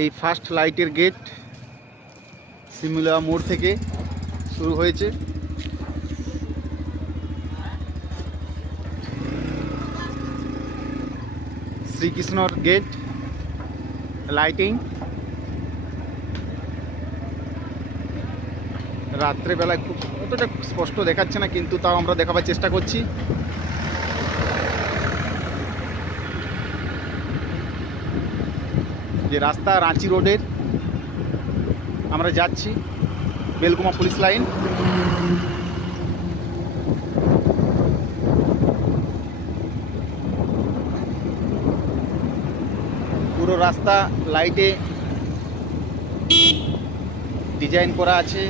এই ফার্স্ট লাইটের গেট সিমুলা মোড় থেকে শুরু হয়েছে। শ্রীকৃষ্ণর গেট লাইটিং রাত্রেবেলায় খুব অতটা স্পষ্ট দেখাচ্ছে না, কিন্তু তাও আমরা দেখাবার চেষ্টা করছি। যে রাস্তা রাঁচি রোডের আমরা যাচ্ছি, বেলকুমা পুলিশ লাইন। পুরো রাস্তা লাইটে ডিজাইন করা আছে।